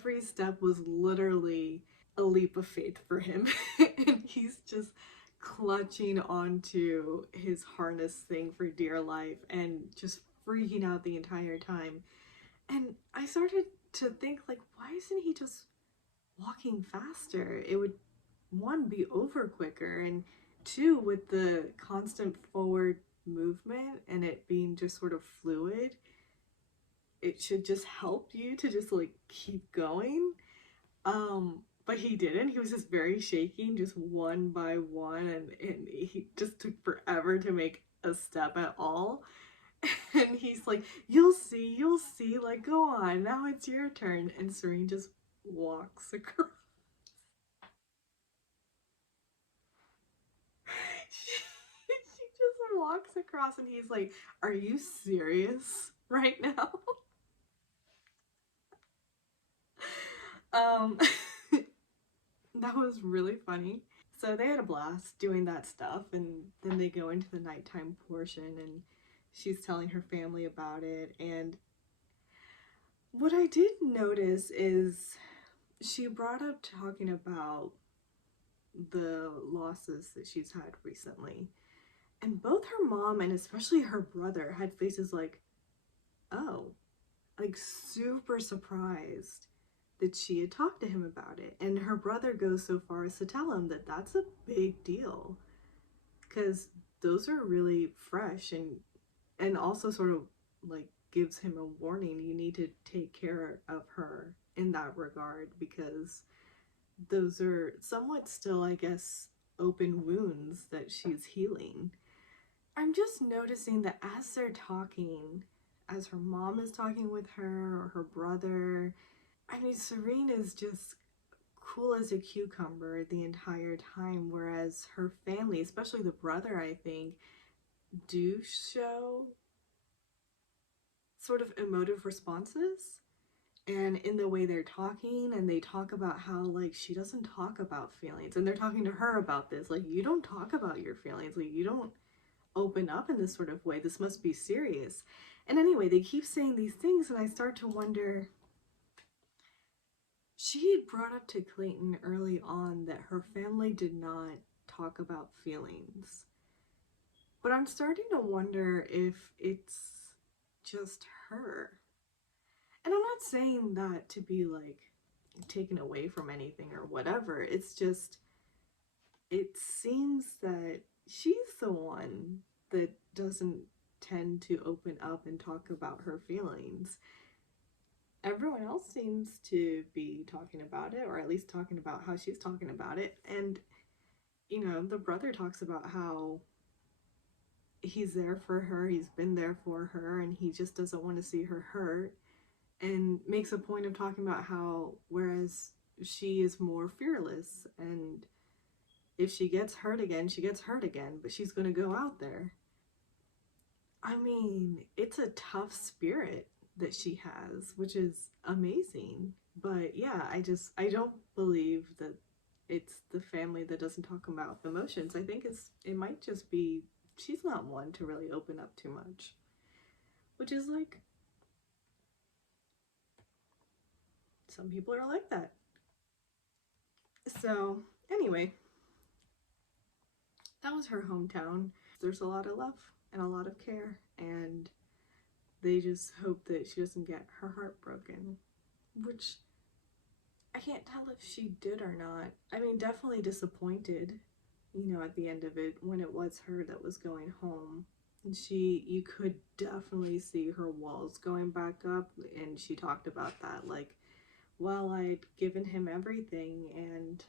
every step was literally a leap of faith for him. And he's just clutching onto his harness thing for dear life and just freaking out the entire time. And I started to think, like, why isn't he just walking faster? It would, one, be over quicker, and two, with the constant forward movement and it being just sort of fluid, it should just help you to just like keep going. But he didn't. He was just very shaking, just one by one, and he just took forever to make a step at all. And he's like, you'll see, like, go on, now it's your turn. And Serene just walks across. She just walks across, and he's like, are you serious right now? um that was really funny. So they had a blast doing that stuff, and then they go into the nighttime portion, and she's telling her family about it. And what I did notice is she brought up talking about the losses that she's had recently. And both her mom and especially her brother had faces like, oh, like super surprised that she had talked to him about it. And her brother goes so far as to tell him that that's a big deal, because those are really fresh, and also sort of like gives him a warning. You need to take care of her in that regard, because those are somewhat still, I guess, open wounds that she's healing. I'm just noticing that as they're talking, as her mom is talking with her, or her brother, I mean, Serene is just cool as a cucumber the entire time, whereas her family, especially the brother, I think, do show sort of emotive responses. And in the way they're talking, and they talk about how, like, she doesn't talk about feelings, and they're talking to her about this, like, you don't talk about your feelings, like, you don't open up in this sort of way, this must be serious. And anyway, they keep saying these things, and I start to wonder, she had brought up to Clayton early on that her family did not talk about feelings. But I'm starting to wonder if it's just her. And I'm not saying that to be like taken away from anything or whatever. It's just, it seems that she's the one that doesn't tend to open up and talk about her feelings. Everyone else seems to be talking about it, or at least talking about how she's talking about it. And, you know, the brother talks about how he's there for her, he's been there for her, and he just doesn't want to see her hurt. And makes a point of talking about how, whereas she is more fearless, and if she gets hurt again, she gets hurt again, but she's going to go out there. I mean, it's a tough spirit that she has, which is amazing. But yeah, I don't believe that it's the family that doesn't talk about emotions. I think it might just be she's not one to really open up too much, which is like, some people are like that. So anyway, that was her hometown. There's a lot of love and a lot of care, and they just hope that she doesn't get her heart broken, which I can't tell if she did or not. I mean, definitely disappointed, you know, at the end of it, when it was her that was going home. And you could definitely see her walls going back up, and she talked about that, like, well, I'd given him everything, and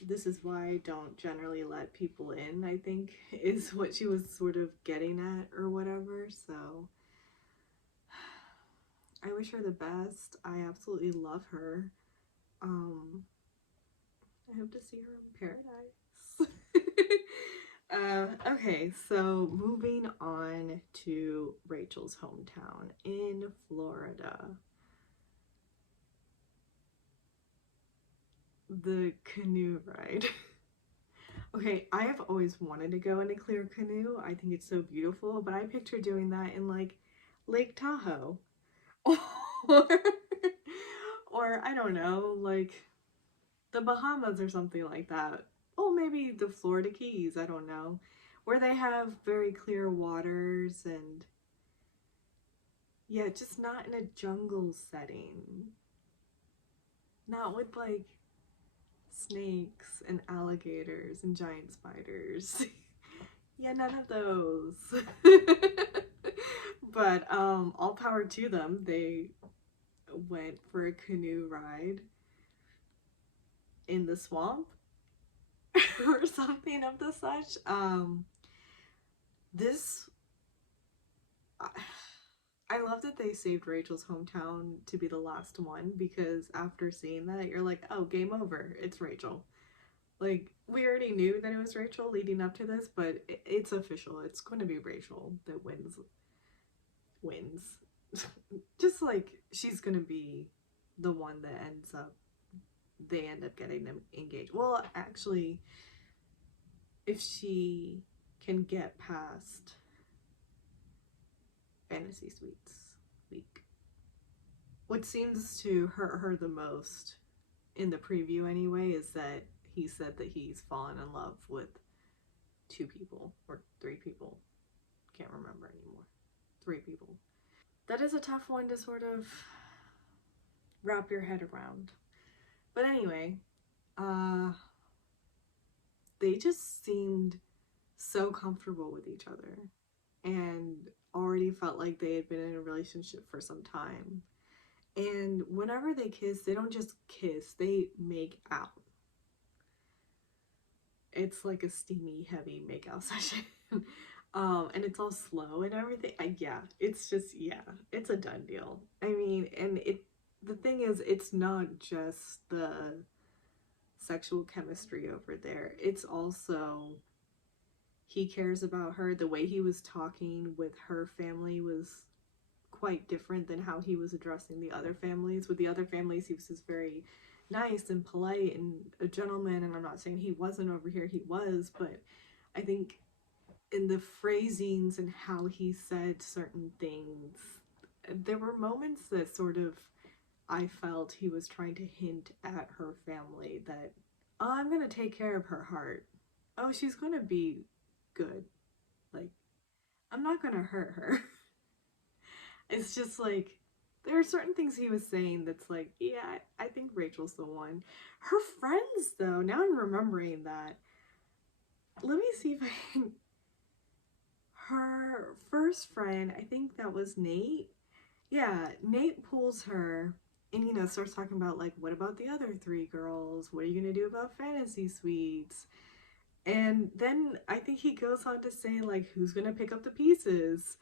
this is why I don't generally let people in, I think, is what she was sort of getting at or whatever. So I wish her the best. I absolutely love her. I hope to see her in paradise. Okay, so moving on to Rachel's hometown in Florida. The canoe ride. Okay, I have always wanted to go in a clear canoe. I think it's so beautiful, but I picture doing that in like Lake Tahoe or somewhere, I don't know, like the Bahamas or something like that. Oh, maybe the Florida Keys, I don't know, where they have very clear waters and yeah, just not in a jungle setting. Not with like snakes and alligators and giant spiders. Yeah, none of those. But all power to them. They went for a canoe ride in the swamp or something of the such. This I love that they saved Rachel's hometown to be the last one because after seeing that, you're like, oh, game over. It's Rachel. Like, we already knew that it was Rachel leading up to this, but it's official. It's going to be Rachel that wins. Just like she's going to be the one that they end up getting them engaged. Well, actually, if she can get past Fantasy Suites week. What seems to hurt her the most in the preview anyway is that he said that he's fallen in love with two people or three people. Can't remember anymore. Three people. That is a tough one to sort of wrap your head around. But anyway, uh they just seemed so comfortable with each other and already felt like they had been in a relationship for some time. And whenever they kiss, they don't just kiss, they make out. It's like a steamy, heavy makeout session. And it's all slow and everything. Yeah, it's just, yeah, it's a done deal. I mean, and the thing is, it's not just the sexual chemistry over there, it's also he cares about her. The way he was talking with her family was quite different than how he was addressing the other families. With the other families, he was just very nice and polite and a gentleman. And I'm not saying he wasn't over here, he was, but I think in the phrasings and how he said certain things, there were moments that sort of I felt he was trying to hint at her family that, oh, I'm going to take care of her heart. Oh, she's going to be good. Like, I'm not going to hurt her. It's just like there are certain things he was saying that's like, yeah, I think Rachel's the one. Her friends, though, now I'm remembering that. Let me see if I can. Her first friend, I think that was Nate. Yeah, Nate pulls her and, starts talking about, like, what about the other three girls? What are you going to do about fantasy suites? And then I think he goes on to say, like, who's going to pick up the pieces?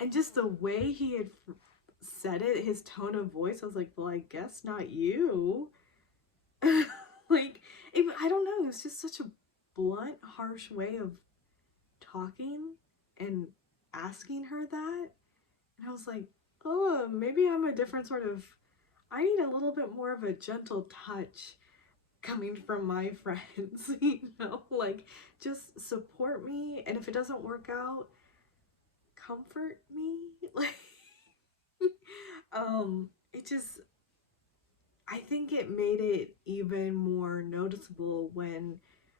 And just the way he had said it, his tone of voice, I was like, well, I guess not you. Like, I don't know, it was just such a blunt, harsh way of talking and asking her that. And I was like, oh, maybe I'm a different sort of, I need a little bit more of a gentle touch coming from my friends, like just support me. And if it doesn't work out, comfort me. Like, it just, I think it made it even more noticeable when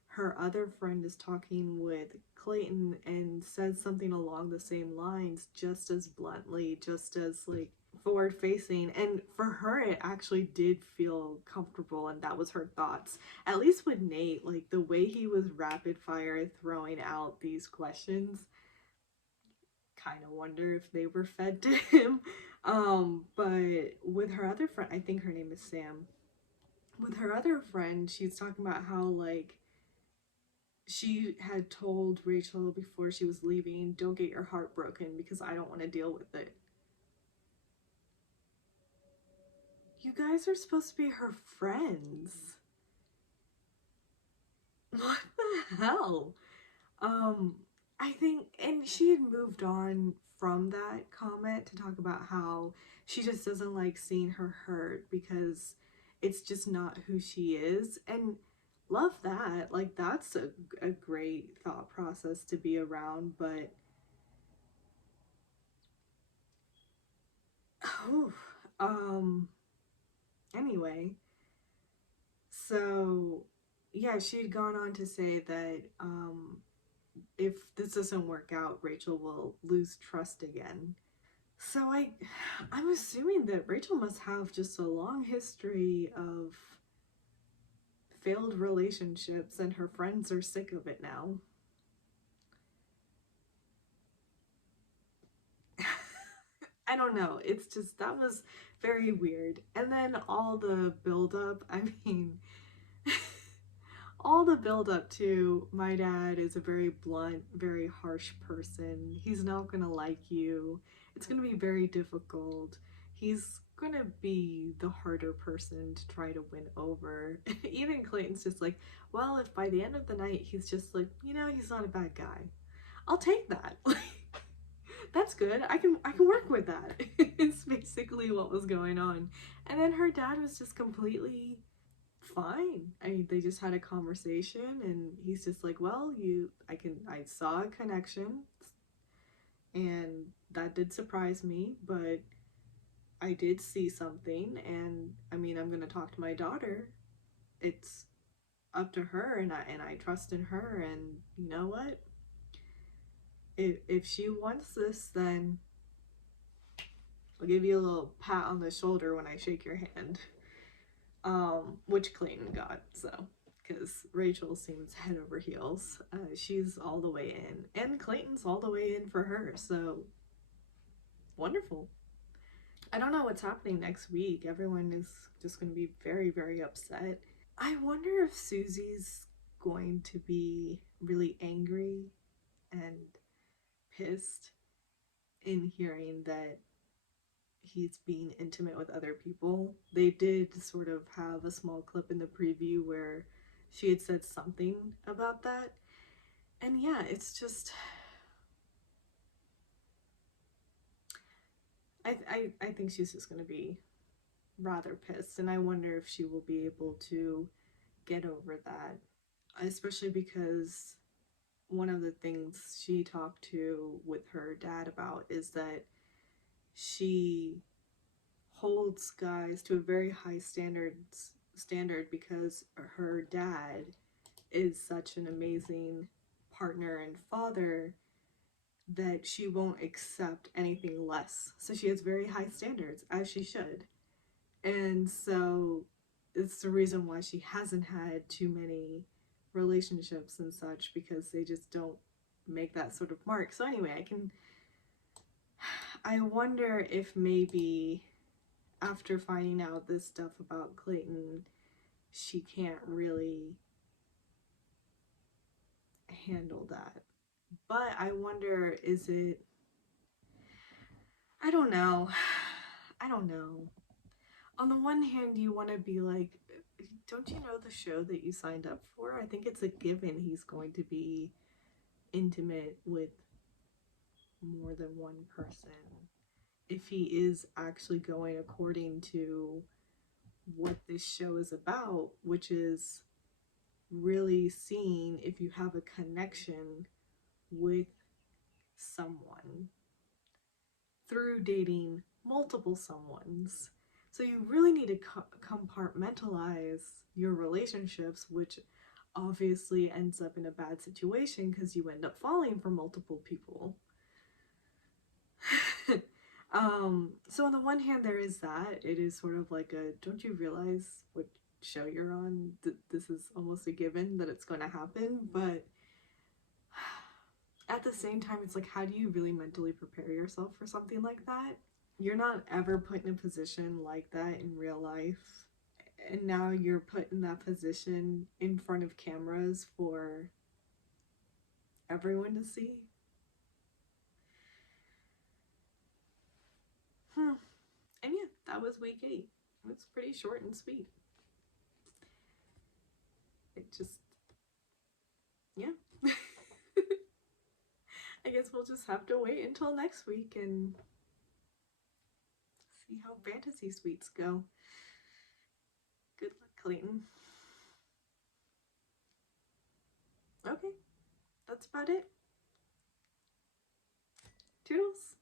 her other friend is talking with Clayton and says something along the same lines, just as bluntly, just as like forward facing. And for her, it actually did feel comfortable, and that was her thoughts. At least with Nate, like the way he was rapid fire throwing out these questions, kind of wonder if they were fed to him. But with her other friend, I think her name is Sam. With her other friend, she's talking about how like she had told Rachel before she was leaving, don't get your heart broken because I don't want to deal with it. You guys are supposed to be her friends. What the hell? Um, I think, and she had moved on from that comment to talk about how she just doesn't like seeing her hurt because it's just not who she is. And love that. Like, that's a great thought process to be around. But, oh, um, anyway. So, yeah, she had gone on to say that if this doesn't work out, Rachel will lose trust again. So I'm assuming that Rachel must have just a long history of failed relationships and her friends are sick of it now. I don't know. It's just that was very weird. And then all the build up, I mean, all the build up to my dad is a very blunt, very harsh person. He's not going to like you. It's going to be very difficult. He's going to be the harder person to try to win over. Even Clayton's just like, well, if by the end of the night he's just like, he's not a bad guy. I'll take that. That's good. I can work with that. It's basically what was going on. And then her dad was just completely fine. I mean, they just had a conversation and he's just like, well, I saw a connection and that did surprise me, but I did see something and I mean, I'm going to talk to my daughter. It's up to her and I trust in her and you know what? If she wants this, then I'll give you a little pat on the shoulder when I shake your hand. Which Clayton got, so because Rachel seems head over heels. She's all the way in, and Clayton's all the way in for her, so wonderful. I don't know what's happening next week. Everyone is just going to be very, very upset. I wonder if Susie's going to be really angry and pissed in hearing that he's being intimate with other people. They did sort of have a small clip in the preview where she had said something about that. And yeah, it's just I think she's just going to be rather pissed and I wonder if she will be able to get over that, especially because one of the things she talked to with her dad about is that she holds guys to a very high standard because her dad is such an amazing partner and father that she won't accept anything less. So she has very high standards, as she should. And so it's the reason why she hasn't had too many relationships and such, because they just don't make that sort of mark. So anyway, I wonder if maybe after finding out this stuff about Clayton, she can't really handle that. But I wonder, is it, I don't know. I don't know. On the one hand, you want to be like, don't you know the show that you signed up for? I think it's a given he's going to be intimate with more than one person. If he is actually going according to what this show is about, which is really seeing if you have a connection with someone through dating multiple someones. So you really need to compartmentalize your relationships, which obviously ends up in a bad situation because you end up falling for multiple people. So on the one hand, there is that. It is sort of like a, don't you realize what show you're on? This is almost a given that it's going to happen. But at the same time, it's like, how do you really mentally prepare yourself for something like that? You're not ever put in a position like that in real life. And now you're put in that position in front of cameras for everyone to see. And yeah, that was week 8. It was pretty short and sweet. It just, yeah. I guess we'll just have to wait until next week and see how fantasy suites go. Good luck, Clayton. Okay, that's about it. Toodles.